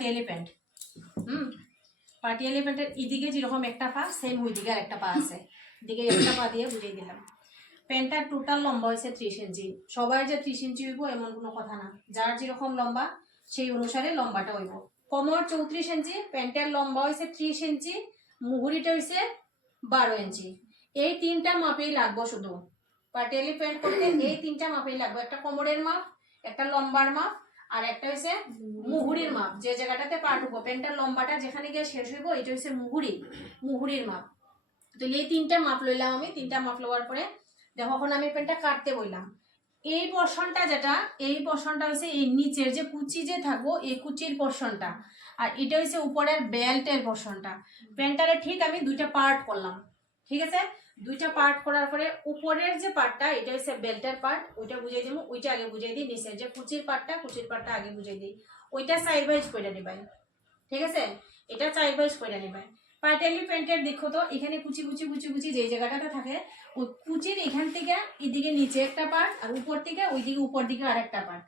পাটিয়ালি pant. পাটিয়ালি প্যান্টের এদিকে যেরকম একটা পা সেম ওইদিকে আর একটা পা আছে, এদিকে একটা পা দিয়ে বুঝিয়ে দিলাম। প্যান্টটার টোটাল লম্বা হয়েছে 30 ইঞ্চি। সবার যে 30 ইঞ্চি হইব এমন কোনো কথা না, যার যেরকম লম্বা সেই অনুসারে লম্বাটা হইব। কোমর 34 ইঞ্চি, প্যান্টের লম্বা হয়েছে 30 ইঞ্চি, মুহুরিটা হয়েছে 12 ইঞ্চি। এই তিনটা মাপেই লাগবো শুধু পাটিয়ালি প্যান্ট করতে, এই তিনটা মাপেই লাগবে। একটা কোমরের মাপ, একটা লম্বার মাপ, আর একটা হচ্ছে মুহুরির মাপ। যে জায়গাটাতে পা ঢুকবো, প্যান্টের লম্বাটা যেখানে গিয়ে শেষ হইব এটা হচ্ছে মুহুরির মাপ। তো এই তিনটা মাপ লইলাম আমি। তিনটা মাপ লওয়ার পরে দেখো এখন আমি প্যান্টটা কাটতে বললাম। এই পোর্শনটা যেটা, এই পোর্শনটা হচ্ছে এই নিচের যে কুচি যে থাকবো এই কুচির পোর্শনটা, আর এটা হচ্ছে উপরের বেল্টের পোর্শনটা। প্যান্টটারে ঠিক আমি দুইটা পার্ট করলাম, ঠিক আছে? দুইটা পার্ট করার পরে উপরের যে পার্টটা এটা হচ্ছে বেল্টের পার্ট, ওইটা বুঝিয়ে দিব। ওইটা আগে বুঝিয়ে দিই। নিচের যে কুচির পার্টটা আগে বুঝিয়ে দিই। ওইটা সাইড বাইজ করে নিবাই, ঠিক আছে? এটা সাইড বাইজ করে নিবাই। পাটিয়ালি প্যান্টের দেখো তো এখানে কুচি কুচি কুচি কুচি যে জায়গাটাতে থাকে, ওই কুচির এখান থেকে এদিকে নিচে একটা পার্ট, আর উপর থেকে ওইদিকে উপর দিকে আরেকটা পার্ট।